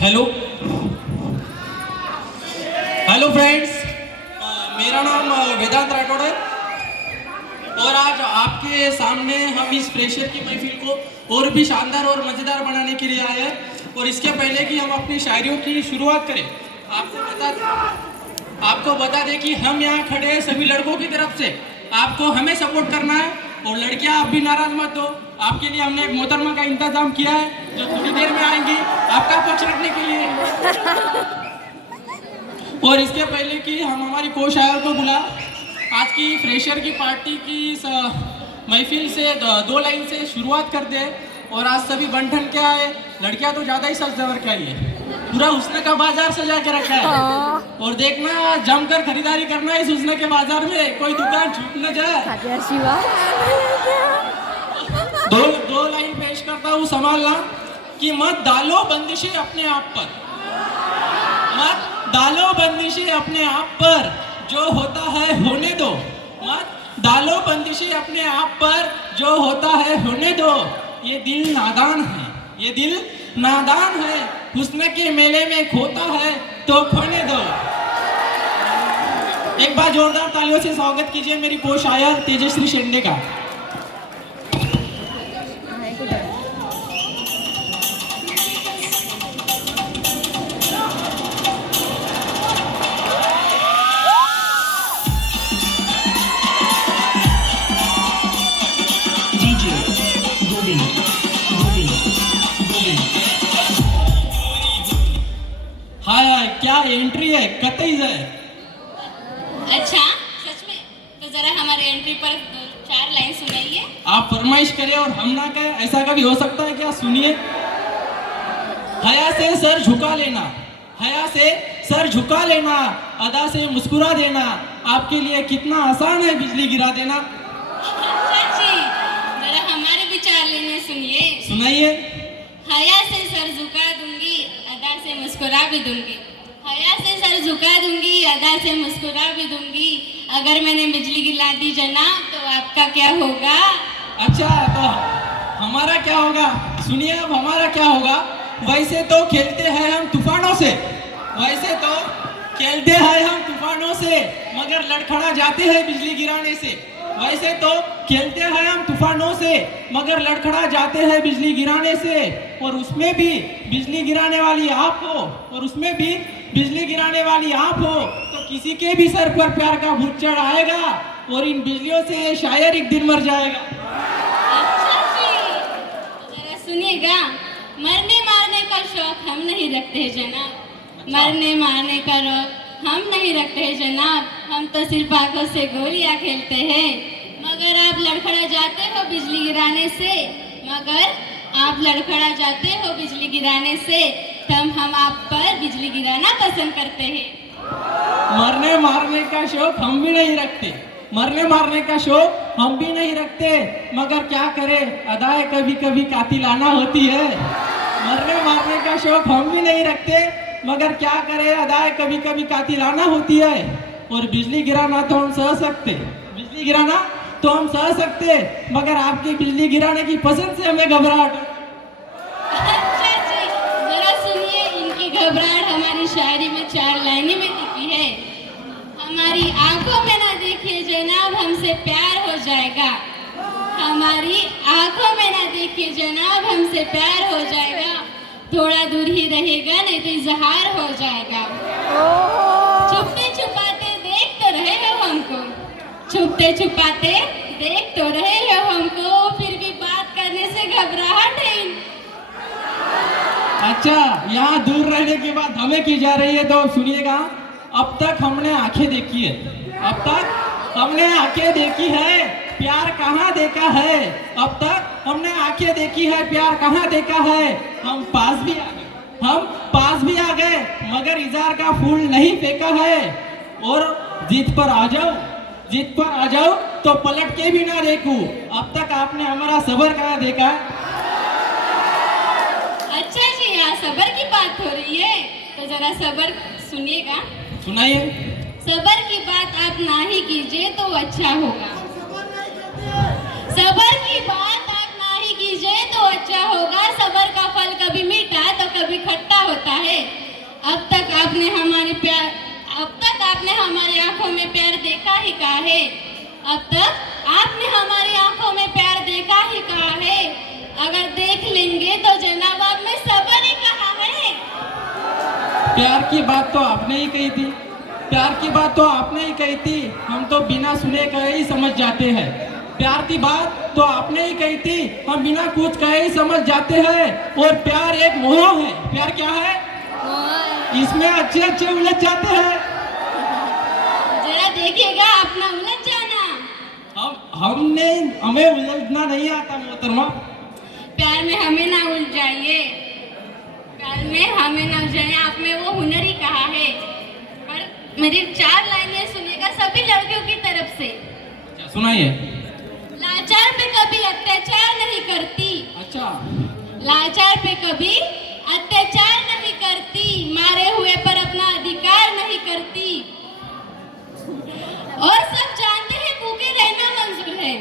Hello hello friends, मेरा नाम वेदांत राठौड़ है और आज आपके सामने हम इस फ्रेशर की महफिल को और भी शानदार और मज़ेदार बनाने के लिए आए हैं। और इसके पहले कि हम अपनी शायरियों की शुरुआत करें, आपको बता दें कि हम यहाँ खड़े हैं सभी लड़कों की तरफ से। आपको हमें सपोर्ट करना है और लड़कियाँ आप भी नाराज मत हो। आपके लिए हमने एक मोहतरमा का इंतजाम किया है जो थोड़ी देर में आएंगी आपका पक्ष रखने के लिए। और इसके पहले कि हम हमारी को शायर को बुला, आज की फ्रेशर की पार्टी की महफिल से दो लाइन से शुरुआत कर दे। और आज सभी बंठन क्या है, लड़कियां तो ज़्यादा ही सज जवर का ही है, पूरा हुस्न का बाजार सजा के रखा है। और देखना जमकर खरीदारी करना इस हुस्न के बाजार में, कोई दुकान छूट न जाए। दो लाइन पेश करता हूँ, संभालना कि मत डालो बंदिशें अपने आप पर, मत डालो बंदिशें अपने आप पर, जो होता है होने दो। मत डालो बंदिशें अपने आप पर, जो होता है होने दो। ये दिल नादान है, ये दिल नादान है, हुस्न के मेले में खोता है तो खोने दो। एक बार जोरदार तालियों से स्वागत कीजिए मेरी को शायर तेजश्री शेंडे का। हाय हाय क्या एंट्री है, कतई है। अच्छा सच में? तो जरा हमारे एंट्री पर चार लाइन सुनाइए। आप फरमाइश करें और हम ना कहें, ऐसा कभी हो सकता है क्या? सुनिए। हया से सर झुका लेना, हया से सर झुका लेना, अदा से मुस्कुरा देना, आपके लिए कितना आसान है बिजली गिरा देना। अच्छा जी, जरा हमारे भी चार लाइनें सुनिए। सुनाइए। हया से सर झुका दूंगी, अदा से मुस्कुरा भी दूंगी। हया से सर झुका दूंगी, अदा से मुस्कुरा भी दूंगी। अगर मैंने बिजली गिरा दी जनाब तो आपका क्या होगा? अच्छा तो हमारा क्या होगा? सुनिए अब हमारा क्या होगा। वैसे तो खेलते हैं हम तूफानों से, वैसे तो खेलते हैं हम तूफानों से, मगर लड़खड़ा जाते हैं बिजली गिराने से। वैसे तो खेलते हैं हम तूफानों से, मगर लड़खड़ा जाते हैं बिजली गिराने से। और उसमें भी बिजली गिराने वाली आप हो, और उसमें भी बिजली गिराने वाली आप हो, तो किसी के भी सर पर प्यार का भूत चढ़ आएगा और इन बिजलियों से शायर एक दिन मर जाएगा। अच्छा जी, जरा सुनिएगा। मरने मारने का शौक हम नहीं रखते जनाब, मरने मारने का शौक हम नहीं रखते जनाब। हम तो सिर्फ आंखों से गोलियां खेलते हैं। मगर आप लड़खड़ा जाते हो बिजली गिराने से, मगर आप लड़खड़ा जाते हो बिजली गिराने से, तब हम आप पर बिजली गिराना पसंद करते हैं। मरने मारने का शौक हम भी नहीं रखते, मरने मारने का शौक हम भी नहीं रखते, मगर क्या करें अदाएं कभी कभी कातिलाना होती है। मरने मारने का शौक हम भी नहीं रखते, मगर क्या करें अदाएं कभी कभी कातिलाना होती है। और बिजली गिराना तो हम सह सकते, बिजली गिराना तो हम सह सकते, मगर आपकी बिजली गिराने की पसंद से हमें घबराहट। अच्छा जी, जरा सुनिए। इनकी घबराहट हमारी शायरी में चार लाइनें में लिखी है। हमारी आंखों में ना देखिए जनाब, हमसे प्यार हो जाएगा। हमारी आंखों में ना देखिए जनाब, हमसे प्यार हो जाएगा। थोड़ा दूर ही रहेगा नहीं तो इजहार हो जाएगा। छुपते छुपाते देख तो रहे हो हमको, छुपते छुपाते देख तो रहे हो हमको, फिर भी बात करने से घबराहट है। अच्छा, यहाँ दूर रहने की बात हमें की जा रही है तो सुनिएगा। अब तक हमने आंखें देखी है, अब तक हमने आंखें देखी है, प्यार कहाँ देखा है। अब तक हमने आंखें देखी है, प्यार कहाँ देखा है। हम पास भी आ गए, हम पास भी आ गए, मगर इजार का फूल नहीं फेंका है। और जिद पर आ जाओ, जिद पर आ जाओ तो पलट के भी ना देखूं। अब तक आपने हमारा सबर कहाँ देखा है? अच्छा जी, यहाँ सबर की बात हो रही है तो जरा सबर सुनिएगा। सुनाइए। सबर की बात आप ना ही कीजिए तो अच्छा होगा। सबर की बात आप ना ही कीजिए तो अच्छा होगा। सबर का फल कभी मीठा तो कभी खट्टा होता है। आपने हमारे प्यार अब तक आपने हमारी आंखों में प्यार देखा ही कहा है। अब तक आपने हमारी आंखों में प्यार देखा ही कहा है। अगर देख लेंगे तो जनाब आप में सबर ही कहा है। प्यार की बात तो आपने ही कही थी, प्यार की बात तो आपने ही कही थी, हम तो बिना सुने कहे ही समझ जाते हैं। प्यार की बात तो आपने ही कही थी, हम बिना कुछ कहे ही समझ जाते हैं। और प्यार एक मोह है। प्यार क्या है? इसमें अच्छे अच्छे उलझ जाते हैं। जरा देखिएगा अपना उलझ जाना। हमें उलझना नहीं आता मोहतरमा। प्यार में हमें ना उलझाइए, प्यार में हमें ना उलझाइए। आप में वो हुनर ही कहा है। पर मेरी 4 लाइनें सुनिएगा सभी लड़कियों की तरफ से। सुनाइए। लाचार पे कभी अत्याचार नहीं करती। अच्छा। लाचार पे कभी अत्याचार नहीं करती, मारे हुए पर अपना अधिकार नहीं करती। और सब जानते हैं भूखे रहना मंजूर है,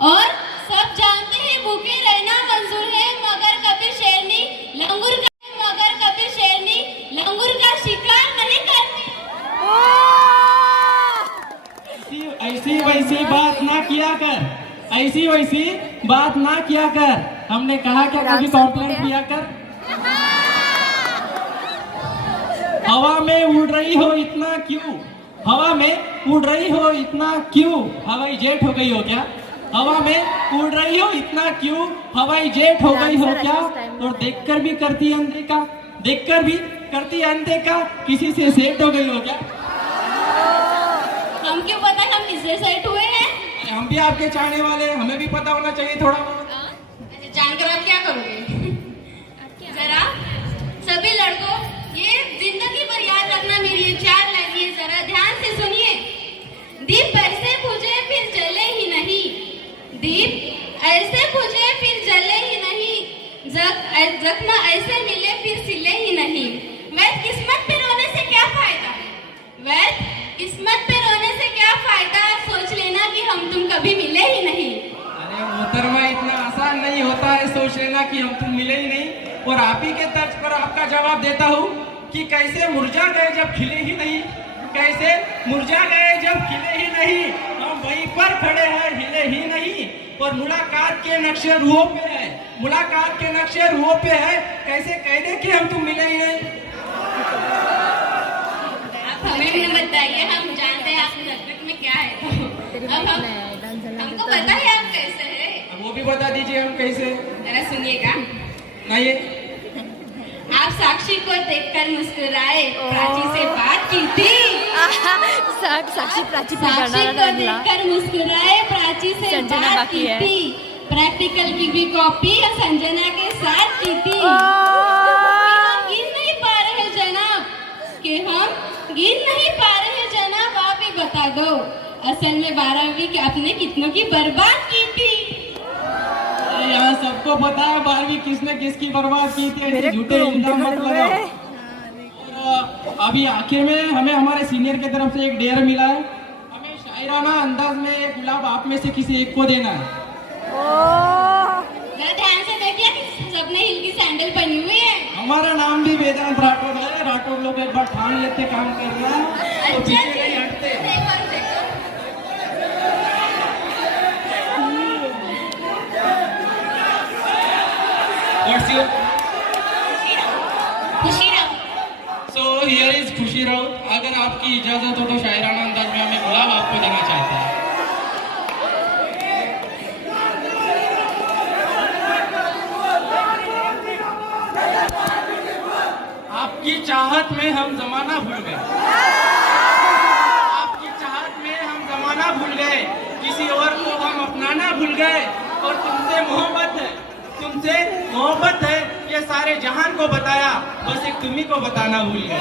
और सब जानते हैं भूखे रहना मंजूर है, मगर कभी शेरनी लंगूर का शिकार नहीं करती। ऐसी वैसी बात ना किया कर, ऐसी वैसी बात ना किया कर। हमने कहा क्या कभी कॉम्प्लेन किया कर? हवा में उड़ रही हो इतना क्यों? हवा में उड़ रही हो इतना क्यों? हवाई जेट हो गई हो क्या? हवा में उड़ रही हो इतना क्यों? हवाई जेट हो गई हो क्या? और देखकर भी करती अनदेखा, देखकर भी करती अनदेखा, किसी से सेट हो गई हो क्या? हम क्यों पता हम किससे सेट हुए हैं? हम भी आपके चाहने वाले, हमें भी पता होना चाहिए थोड़ा बहुत। जानकर आप क्या करोगे? जरा सभी लड़कों ये जिंदगी भर याद रखना मेरी ये 4 लाइनें जरा ध्यान से सुनिए। दीप ऐसे बुझे फिर जले ही नहीं, दीप ऐसे बुझे फिर जले ही नहीं, जख्म ऐसे मिले फिर सिले ही नहीं। वैसे किस्मत पे रोने से क्या फायदा? वैसे किस्मत पे रोने से क्या फायदा? सोच लेना कि हम तुम कभी मिले ही नहीं। अरे मोहतरमा, इतना आसान नहीं होता है सोच लेना कि हम तुम मिले ही नहीं। और आप ही के तर्ज पर आपका जवाब देता हूँ कि कैसे मुरझा गए जब खिले ही नहीं, कैसे मुरझा गए जब खिले ही नहीं। हम वहीं पर खड़े हैं, हिले ही नहीं। और मुलाकात के नक्शे रूहों पे है, मुलाकात के नक्शे रूहों पे है। कैसे कह दे कि हम तुम मिले ही नहीं? आप हमें भी बताइए, हम जानते हैं आपकी नजर में क्या है। अब हमको पता है आप कैसे हैं। वो भी बता दीजिए हम कैसे। जरा सुनिएगा। नहीं, आप साक्षी को देखकर मुस्कुराए, प्राची से बात की थी। साक्षी प्राची साक्षी को देखकर मुस्कुराए, प्राची से बात की थी। प्रैक्टिकल की भी कॉपी संजना के साथ की थी। हम गिन नहीं पा रहे जनाब, कि हम गिन नहीं पा रहे जनाब, आप ही बता दो असल में 12वीं के अपने कितनों की बर्बाद की थी। यहाँ सबको पता है 12वीं किसने किसकी बर्बाद की थी। ऐसे झूठे इल्जाम मत लगाओ। और अभी आखिर में हमें हमारे सीनियर की तरफ से एक डेयर मिला है। हमें शायराना अंदाज में एक गुलाब आप में से किसी एक को देना है। ध्यान से देखिए कि सबने हिल की सैंडल पहनी हुई है। हमारा नाम भी वेदांत राठौड़ है। राठौड़ लोग एक बार ठान लेते काम करना तो पीछे नहीं हटते। So here is खुशी राउत। अगर आपकी इजाजत हो तो शायराना अंदाज में हमें गुलाब आपको देना चाहते हैं। आपकी चाहत में हम जमाना भूल गए, आपकी चाहत में हम जमाना भूल गए, किसी और को हम अपनाना भूल गए। और तुमसे मोहब्बत है, तुमसे मोहब्बत है, ये सारे जहान को बताया, बस एक तुम्ही को बताना भूल गए।